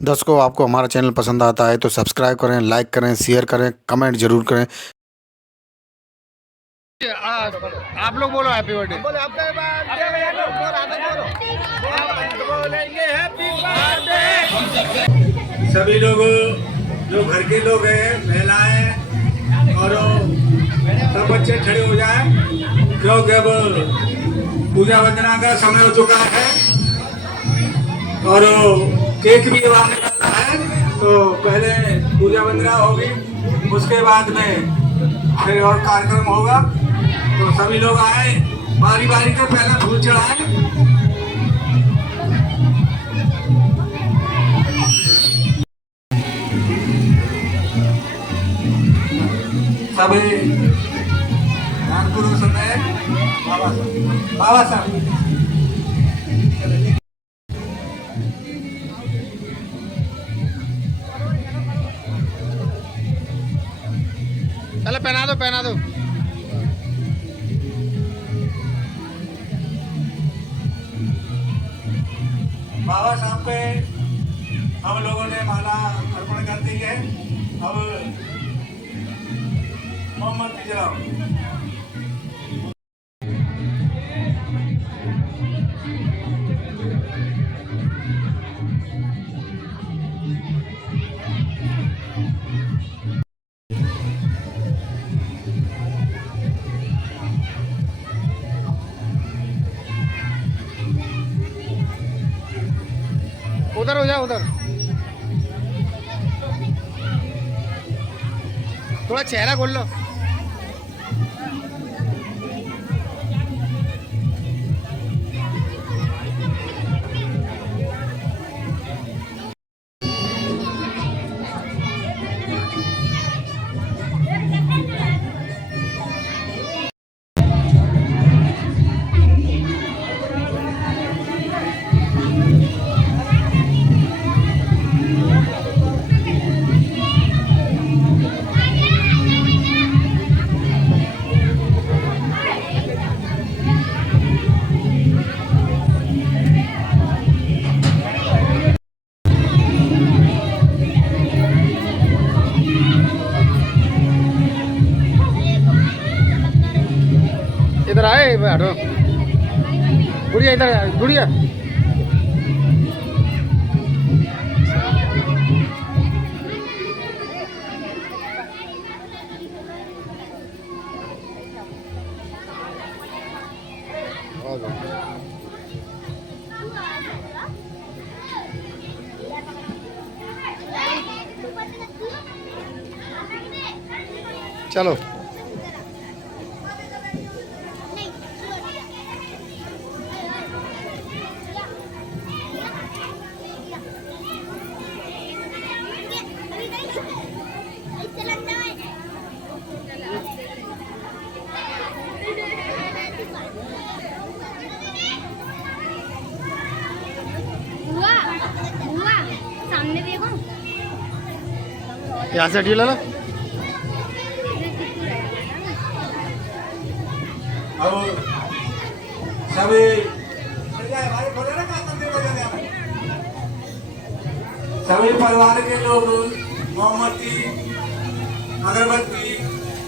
दर्शकों, आपको हमारा चैनल पसंद आता है तो सब्सक्राइब करें, लाइक करें, शेयर करें, कमेंट जरूर करें। आप लोग बोलो हैप्पी बर्थडे। सभी लोग जो घर के लोग हैं, महिलाएं और सब बच्चे खड़े हो जाएं, क्योंकि अब पूजा वंदना का समय हो चुका है और केक भी आने वाला है। तो पहले पूजा वंदना होगी, उसके बाद में फिर और कार्यक्रम होगा। तो सभी लोग आए, बारी बारी के पहले फूल चढ़ाए। सभी नानपुर समय बाबा साहब चलो पहना दो पहना दो। बाबा साहब पे हम लोगों ने माला अर्पण कर दी है। अब मोमबत्ती जलाओ। उधर हो जाओ, उधर थोड़ा चेहरा खोल लो। इधर आए हटो, गुड़िया इधर, गुड़िया चलो। सामने देखो, यहाँ से हटिए ला। अब सभी सभी परिवार के लोग मोमबत्ती, अगरबत्ती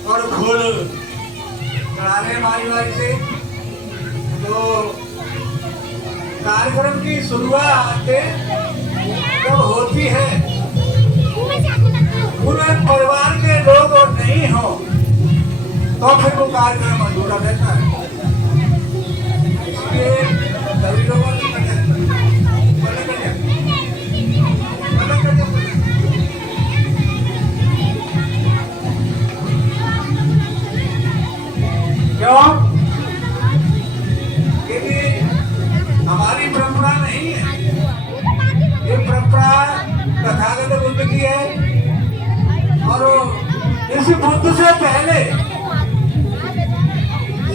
और फूल चढ़ा रहे हैं बारी बारी से। तो कार्यक्रम की शुरुआत जब होती है, पूरे परिवार के लोग और नहीं हो तो फिर वो कार्यक्रम अधूरा रहता है। इसलिए सभी लोगों ने क्यों? क्योंकि हमारी परंपरा नहीं है, ये परंपरा तथागत बुद्ध की है। और इस बुद्ध से पहले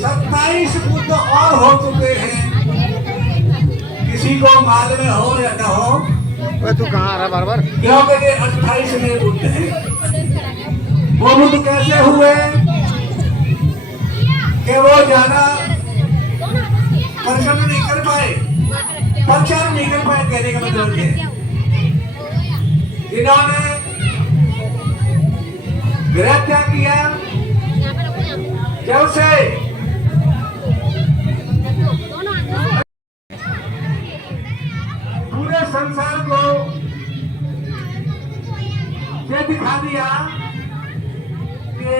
27 बुद्ध और हो चुके हैं। किसी को माल में हो या न हो, तू कहाँ आ रहा बार बार? क्योंकि ये 28वें बुद्ध हैं। वो बुद्ध कैसे हुए कि वो ज्यादा प्रचार नहीं कर पाए, कहने का मतलब है जिन्होंने गृह त्याग किया, जब से पूरे संसार को ये दिखा दिया कि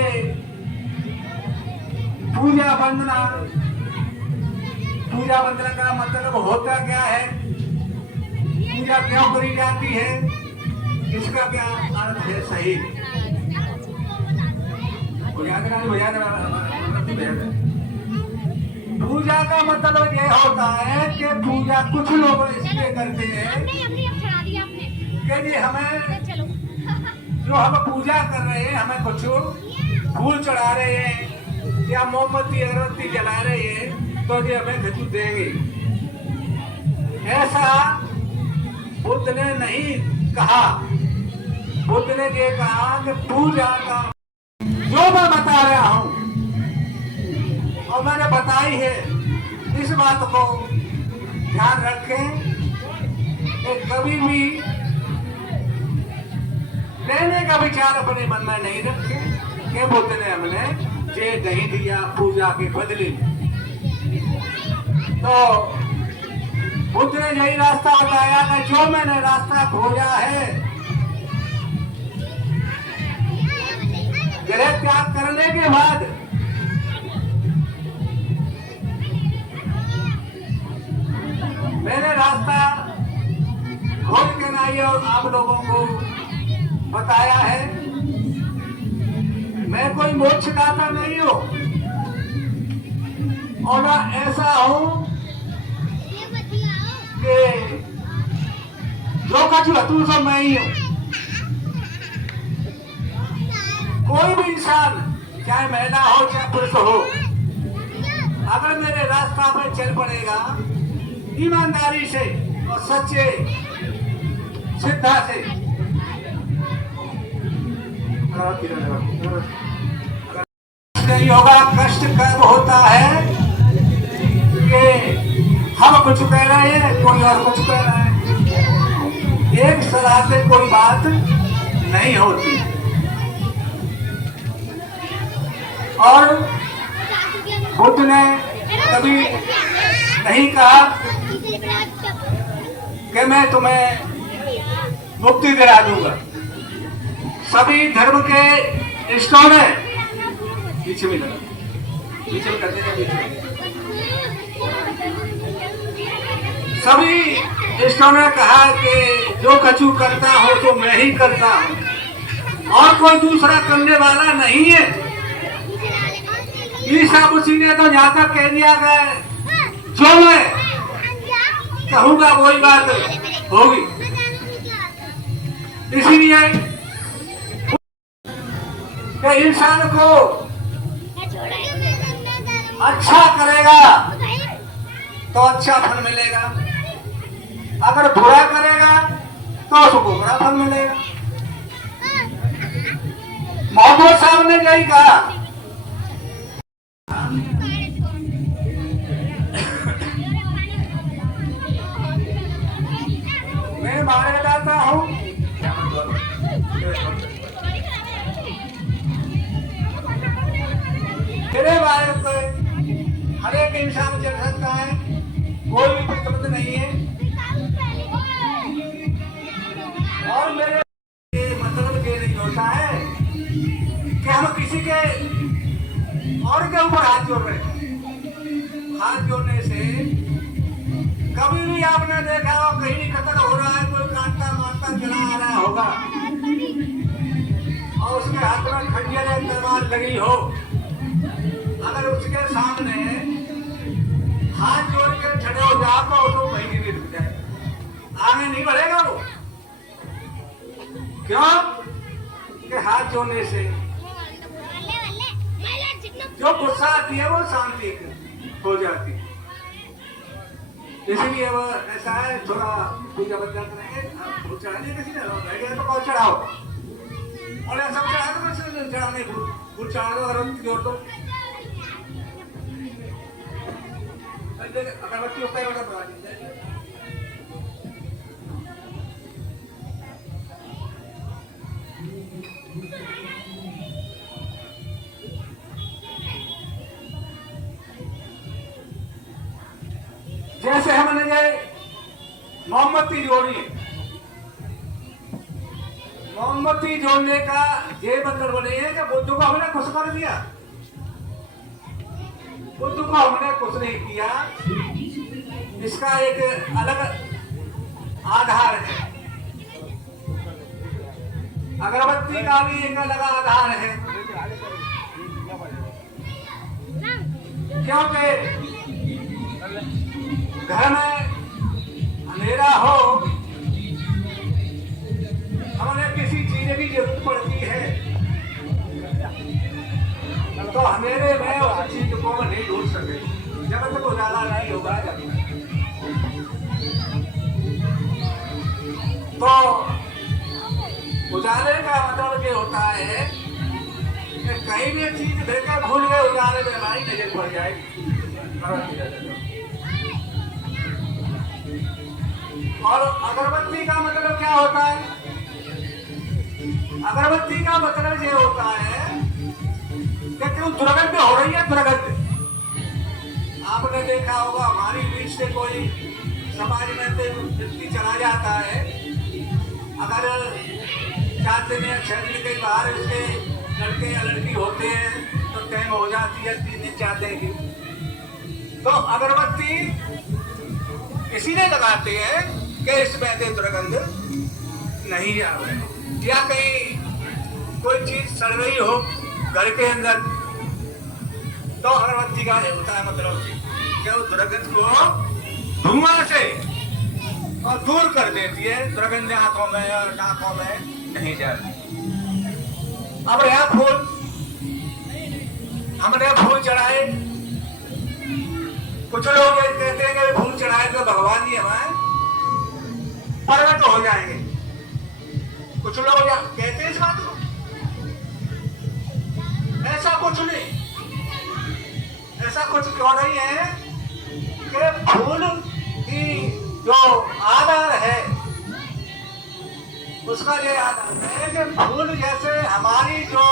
पूजा वंदना का मतलब होता क्या है, पूजा क्यों करी जाती है, इसका क्या अर्थ है सही। पूजा का मतलब ये होता है कि पूजा कुछ लोग इसलिए करते हैं कि जी हमें जो हम पूजा कर रहे हैं, हमें कुछ फूल चढ़ा रहे हैं या मोमबत्ती अगरबत्ती जला रहे हैं तो ये हमें कुछ देंगे। ऐसा बुद्ध ने नहीं कहा। बुद्ध ने ये कहा कि पूजा का जो मैं बता रहा हूं और मैंने बताई है, इस बात को ध्यान रखें कि कभी भी लेने का विचार अपने मन में नहीं रखें कि बुद्ध ने हमने ये नहीं दिया पूजा के बदले। तो बुद्ध ने यही रास्ता बताया कि जो मैंने रास्ता खोजा है, गृह त्याग करने के बाद मैंने रास्ता खोज के नहीं और आप लोगों को बताया है। मैं कोई मोक्षदाता नहीं हूं और मैं ऐसा हूं कि जो कछु हतू सब मैं ही हूं। कोई भी इंसान चाहे महिला हो चाहे पुरुष हो, अगर मेरे रास्ता पर चल पड़ेगा ईमानदारी से और सच्चे श्रद्धा से, नहीं होगा। कष्ट कब होता है कि हम कुछ कह रहे हैं, कोई और कुछ कह रहा है। एक सलाह से कोई बात नहीं होती। और बुद्ध ने कभी नहीं कहा कि मैं तुम्हें मुक्ति दिला दूंगा। सभी धर्म के इष्टों ने पीछे में करते हैं, सभी इष्टों ने कहा कि जो कछु करता हो तो मैं ही करता हूं और कोई दूसरा करने वाला नहीं है। ईसा मसीह ने तो यहाँ तक कह दिया कि जो मैं कहूंगा वही बात होगी। इसीलिए कि इंसान को अच्छा करेगा तो अच्छा फल मिलेगा, अगर बुरा करेगा तो उसको बुरा फल मिलेगा। मोहम्मद साहब ने यही कहा। मैं मारे जाता हूं, मेरे बारे में हर एक इंसान चल सकता है, कोई भी प्रतिबंध नहीं है। और मेरे मतलब ये नहीं होता है कि हम किसी के और के ऊपर हाथ जोड़ रहे हैं। हाथ जोड़ने से कभी भी आपने देखा हो कहीं कत्ल हो रहा है, कोई काटता मारता चला आ रहा होगा और उसके हाथ में खंजर या तलवार लगी हो, अगर उसके सामने हाथ जोड़ के खड़े हो जाओ तो उसको वहीं भी रुक जाए, आगे नहीं बढ़ेगा वो। क्यों? कि हाथ जोड़ने से जो गुस्सा आती है वो शांति हो जाती है। इसलिए वो ऐसा है, थोड़ा पूजा बंद करेंगे, फूल चढ़ाने किसी ने रह गया तो कौन चढ़ाओ, और ऐसा चढ़ा दो, चढ़ाने फूल चढ़ा दो, अगरबत्ती जोड़ दो, अगरबत्ती उसका ही बता जे मोमबत्ती जोड़ी, मोमबत्ती जोड़ने का ये मतलब नहीं है कि बुद्ध को हमने खुश कर दिया। बुद्ध को हमने कुछ नहीं किया, इसका एक अलग आधार है। अगरबत्ती का भी एक अलग आधार है, क्योंकि घर में अंधेरा हो, हमें किसी चीज की जरूरत पड़ती है, तो अंधेरे में उस चीज को नहीं ढूंढ सके जब तक उजाला नहीं होगा। तो उजाले का मतलब ये होता है कि कहीं भी चीज देखकर भूल गए, उजाले में हमारी नजर पड़ जाएगी। और अगरबत्ती का मतलब क्या होता है? अगरबत्ती का मतलब ये होता है कि क्यों दुर्गंध हो रही है, दुर्गंध। आपने देखा होगा हमारी बीच से कोई समाज में से व्यक्ति चला जाता है, अगर 4 दिन या 6 दिन के बाहर उसके लड़के या लड़की होते हैं तो टाइम हो जाती है 3 दिन 4 दिन की। तो अगरबत्ती इसीलिए लगाते हैं कि इसमें से दुर्गंध नहीं आवे, या कहीं कोई चीज सड़ रही हो घर के अंदर, तो अगरबत्ती का होता है मतलब कि वो दुर्गंध को धुआं से और दूर कर देती है, दुर्गंध आंखों में और नाकों में नहीं जाती। अब यह फूल, हमने फूल चढ़ाए, कुछ लोग ये कहते हैं कि फूल चढ़ाए तो भगवान ही हमारे प्रकट हो जाएंगे। कुछ लोग कहते हैं इस बात को, ऐसा कुछ नहीं, ऐसा कुछ क्यों नहीं है कि फूल की जो आधार है उसका ये आधार है कि फूल जैसे हमारी जो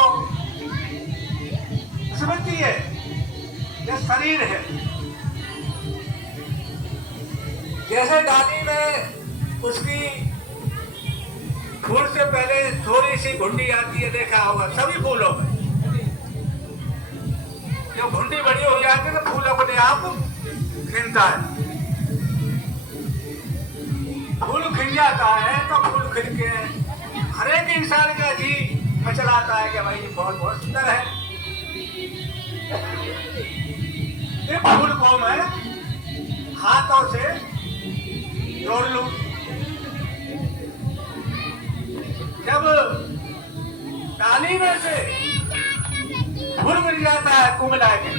स्मृति है, ये शरीर है, जैसे डाली में उसकी फूल से पहले थोड़ी सी घुंडी आती है, देखा होगा सभी फूलों में। जब घुंडी बड़ी हो जाती है तो फूल अपने आप खिलता है, फूल खिल जाता है तो फूल खिल के हर एक इंसान का जी मचलाता है कि भाई बहुत बहुत सुंदर है। ये फूल को मैं हाथों से जोड़ लूं, जब डाली में से फूल मिल जाता है कुमला के,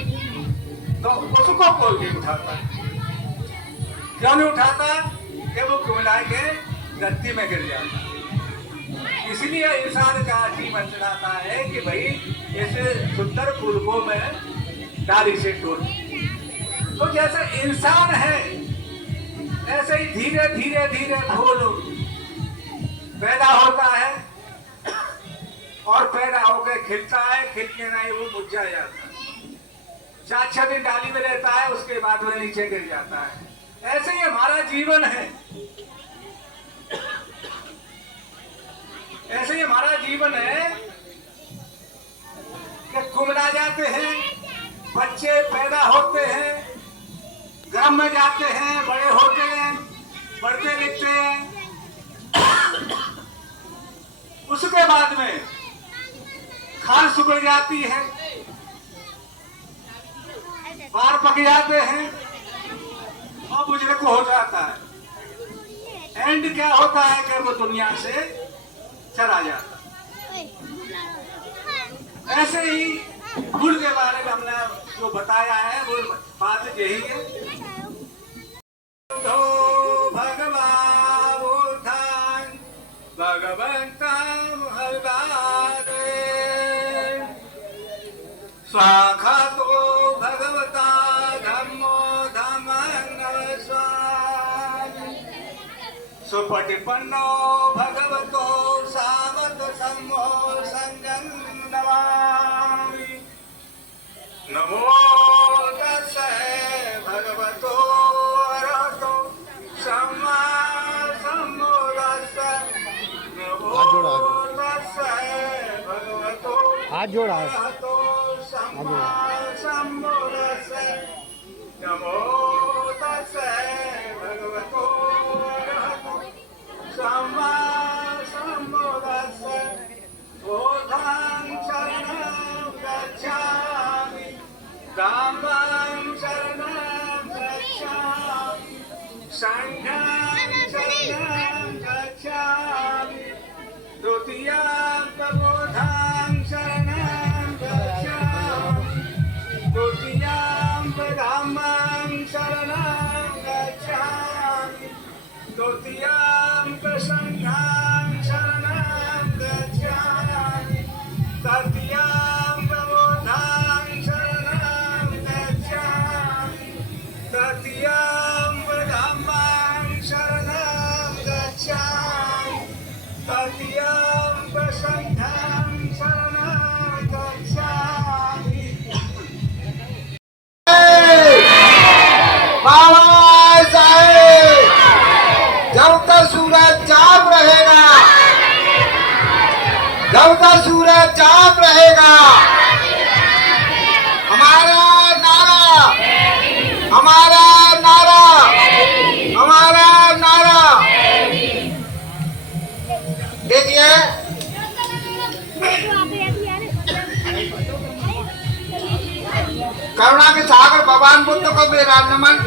तो उसको कोई नहीं उठाता। क्यों नहीं उठाता? कि वो कुमला के धरती में गिर जाता है। इसलिए इंसान का जीवन चलाता है कि भाई इस सुंदर फूल को मैं डाली से तोड़ूं। तो जैसे इंसान है, ऐसे ही धीरे धीरे धीरे फूल पैदा होता है और पैदा होकर खिलता है, खिलने नहीं वो मुरझा जाता है, 4-6 दिन डाली में रहता है, उसके बाद में नीचे गिर जाता है। ऐसे ही हमारा जीवन है, ऐसे ही हमारा जीवन है कि कुमला जाते हैं, बच्चे पैदा होते हैं, ग्राम में जाते हैं, बड़े होते हैं, पढ़ते लिखते हैं, उसके बाद में खाल सुबह जाती है, बाल पक जाते हैं और बुजुर्ग हो जाता है। एंड क्या होता है कि वो दुनिया से चला जाता है। ऐसे ही फूल के बारे में हमने जो बताया है वो बात यही है। तो भगवान भगवंता स्वाखा तो भगवता धम्मो धम्मं स्वामी सुपटिपन्नो भगवतो सावक सम्मो संगं नमामि। नमो तस्मै भगवतो अरहतो हाथ जोड़ा तो सम्बुद्धस्से नमो तस्से भगवतो अरहतो सम्मा सम्बुद्धस्से बुद्धं शरणं गच्छामि धम्मं शरणं गच्छामि संघं शरणं गच्छामि द्वितीयं बुद्धं शरणं गच्छामि द्वितीयं धम्मं शरणं गच्छामि द्वितीयं संघं शरणं गच्छामि तृतीयं बुद्धं शरणं गच्छामि तृतीयं धम्मं शरणं गच्छामि तृतीयं संघं शरणं गच्छामि। बाबा साहेब, जब तक सूरज चाँद रहेगा, जब तक सूरज चाँद रहेगा, हमारा नारा, हमारा नारा, हमारा नारा। देखिए करुणा के सागर भगवान बुद्ध को मेरा नमन।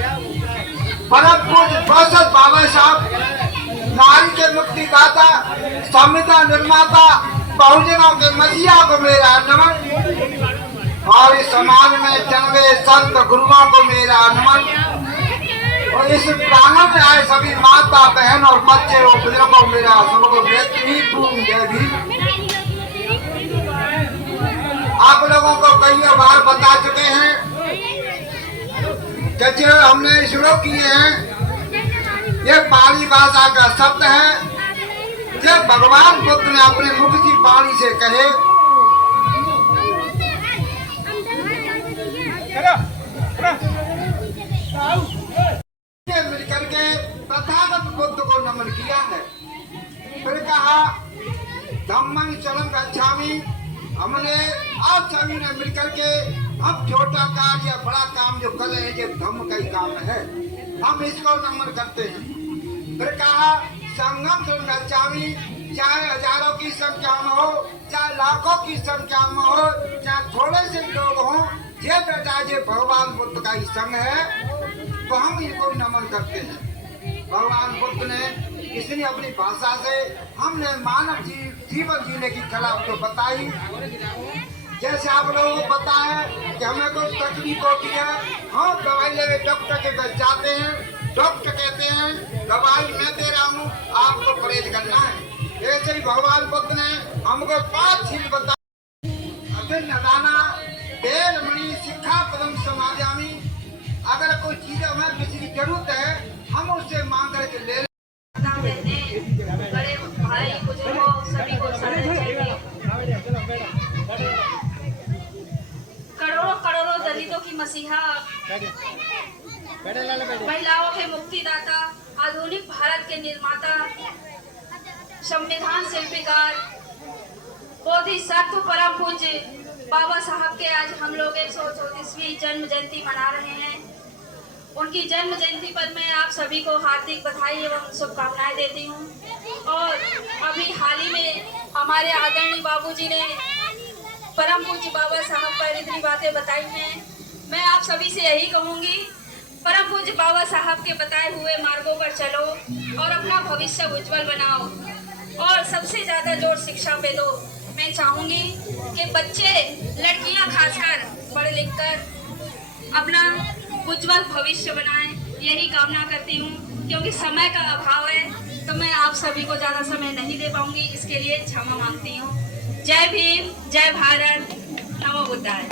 परम पूज्य प्रोफेसर बाबा साहब नारी के मुक्तिदाता, संविधान निर्माता, बहुजनों के मसीहा को मेरा नमन। और इस समाज में जन्मे संत गुरुओं को मेरा नमन। और इस प्रांगण में आए सभी माता बहन और बच्चे और बुजुर्गों को मेरा सबको मैत्रीपूर्ण जय भीम। आप लोगों को कई बार बता चुके हैं कि जो हमने शुरू किए हैं ये पाली भाषा का शब्द है। जब भगवान बुद्ध ने अपने मुख की वाणी से कहे, मिलकर के तथागत बुद्ध को नमन किया है। फिर कहा धम्मं शरणं गच्छामि। हमने आप सभी ने मिलकर के हम छोटा काम या बड़ा काम जो कर रहे हैं ये धम्म का ही काम है, हम इसको नमन करते हैं। फिर कहा संगम शरणं गच्छामि। चाहे हजारों की संख्या में हो, चाहे लाखों की संख्या में हो, चाहे थोड़े से लोग हों, ये बेटा ये भगवान बुद्ध का ही संग है, तो हम इनको नमन करते हैं। भगवान बुद्ध ने इसलिए अपनी भाषा से हमने मानव जीवन जीने की कला तो बताई। जैसे आप लोगों को पता है कि हमें कोई तकलीफ होती है, हम दवाई लेने डॉक्टर के पास जाते हैं, डॉक्टर कहते हैं दवाई मैं दे रहा हूँ, आपको परहेज करना है। ऐसे ही भगवान बुद्ध ने हमको 5 चीज बताई। मणि शिक्षा पदम समाजामी। अगर कोई चीज हमें किसी की जरूरत है, हम उससे मांग करके ले। बड़े भाई बुजुर्गों सभी को करोड़ों दलितों की मसीहा, महिलाओं के मुक्तिदाता, आधुनिक भारत के निर्माता, संविधान शिल्पकार, बोधिसत्व परम पूज्य बाबा साहब के आज हम लोग 134वीं जन्म जयंती मना रहे हैं। उनकी जन्म जयंती पर मैं आप सभी को हार्दिक बधाई एवं शुभकामनाएं देती हूं। और अभी हाल ही में हमारे आदरणीय बाबूजी ने परम पूज्य बाबा साहब पर इतनी बातें बताई हैं। मैं आप सभी से यही कहूंगी, परम पूज्य बाबा साहब के बताए हुए मार्गों पर चलो और अपना भविष्य उज्जवल बनाओ। और सबसे ज्यादा जोर शिक्षा पे दो। मैं चाहूंगी कि बच्चे, लड़कियां खासकर पढ़ लिख कर अपना उज्जवल भविष्य बनाएं, यही कामना करती हूँ। क्योंकि समय का अभाव है तो मैं आप सभी को ज्यादा समय नहीं दे पाऊंगी, इसके लिए क्षमा मांगती हूँ। जय भीम, जय भारत, नमो बुद्धाय।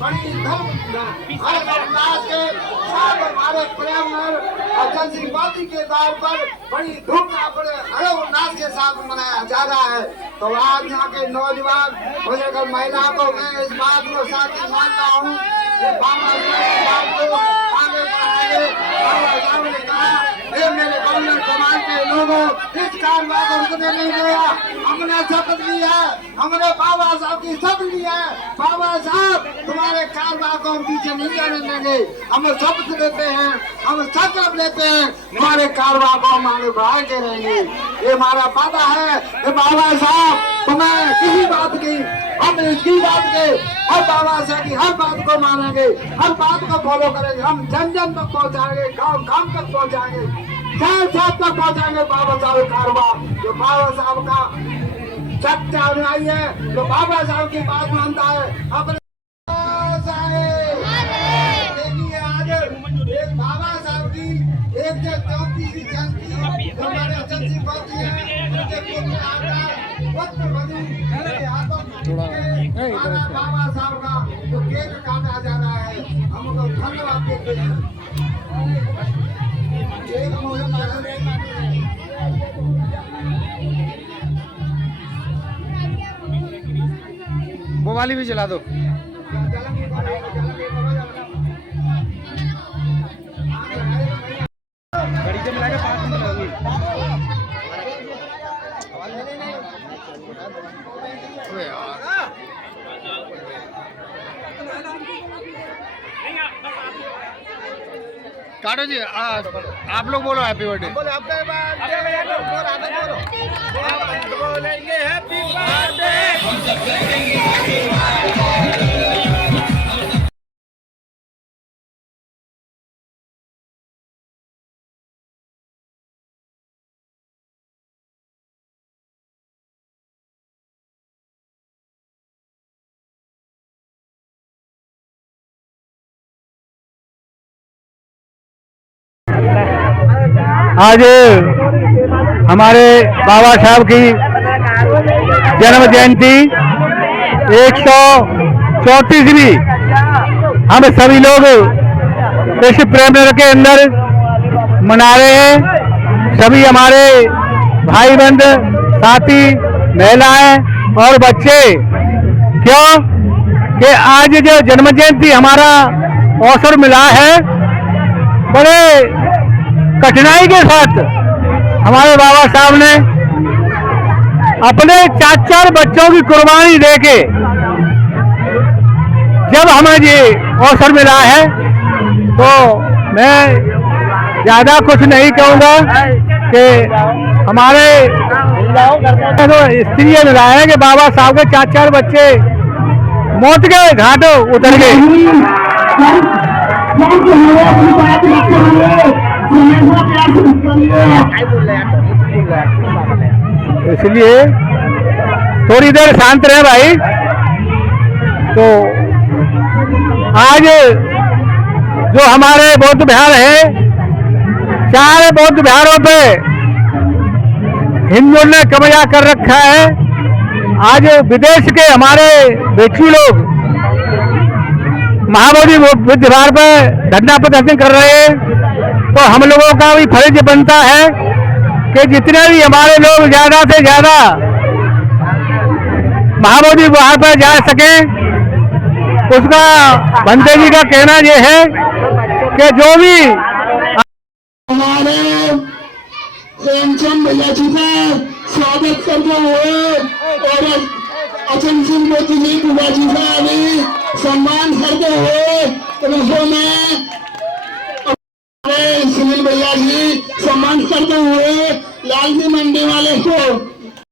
बड़ी धर्म हर्षोल्लास के साथ हमारे प्रेमनगर अचल सिंह मोदी के द्वार पर बड़ी धूमधाम बड़े हर्षोल्लास के साथ मनाया जा रहा है। तो आज यहाँ के नौजवान बुजुर्ग महिला को मैं इस बात को साथ मानता हूँ कि बाबा साहब को आगे बढ़ाएंगे। बाबा साहब ने कहा ये मेरे गवर्नर समाज के लोगों इस कारवां को रुकने नहीं देगा। हमने शपथ ली है, हमने बाबा साहब की शपथ ली है। बाबा साहब तुम्हारे कारवां को हम पीछे नहीं जाने देंगे। हम शपथ लेते हैं, हम संकल्प लेते हैं, तुम्हारे कारवां को हम आगे बढ़ाते रहेंगे। ये हमारा वादा है कि बाबा साहब तुम्हें किसी बात की हम इसकी बात के हर बाबा साहब की हर बात को मानेंगे, हर बात को फॉलो करेंगे। हम जन जन तक पहुँचाएंगे, गाँव गाँव तक पहुँचाएंगे, शहर शहर तक पहुँचाएंगे। बाबा साहब कारवां जो बाबा साहब का सच्चा अनुयायी है, जो बाबा साहब की बात मानता है। अपने देखिए आज एक बाबा साहब की 134वीं जयंती हमारे अचल सिंह मोदी है, उनके पुत्र आका पुत्र बनी मेरे हाथों में बाबा साहब का जो केक काटा जा रहा है, हम उनको धन्यवाद देते हैं। एक मुहिम वो वाली भी चला दो। गाड़ी से मिला के 5 मिनट लगेंगे। काटो जी, आप लोग बोलो हैप्पी बर्थडे। बोलेंगे हैप्पी बर्थडे। आज हमारे बाबा साहब की जन्म जयंती 134वीं हम सभी लोग इस प्रेमनगर के अंदर मना रहे हैं। सभी हमारे भाई बंद, साथी, महिलाएं और बच्चे, क्यों कि आज जो जन्म जयंती हमारा अवसर मिला है, बड़े कठिनाई के साथ हमारे बाबा साहब ने अपने 4 बच्चों की कुर्बानी देके जब हमें ये अवसर मिला है, तो मैं ज्यादा कुछ नहीं कहूँगा कि हमारे तो स्त्रियों मिला है कि बाबा साहब के 4 बच्चे मौत के घाटों उतर गए। इसलिए थोड़ी देर शांत रहे भाई। तो आज जो हमारे बौद्ध विहार है, 4 बौद्ध विहारों पे हिंदुओं ने कब्जा कर रखा है। आज विदेश के हमारे भिक्षु लोग महाबोधि बुद्ध विहार पर धरना प्रदर्शन कर रहे हैं। तो हम लोगों का भी फर्ज बनता है कि जितने भी हमारे लोग ज्यादा से ज्यादा महाबोधि विहार पर जा सकें। उसका बंदे जी का कहना यह है कि जो भी हमारे प्रेमचंद भैया जी का स्वागत करते हुए और अचल सिंह मोदी जी बुआ जी का भी सम्मान करते हुए रसों में सुनील भैया जी सम्मान करते हुए लालजी मंडी वाले को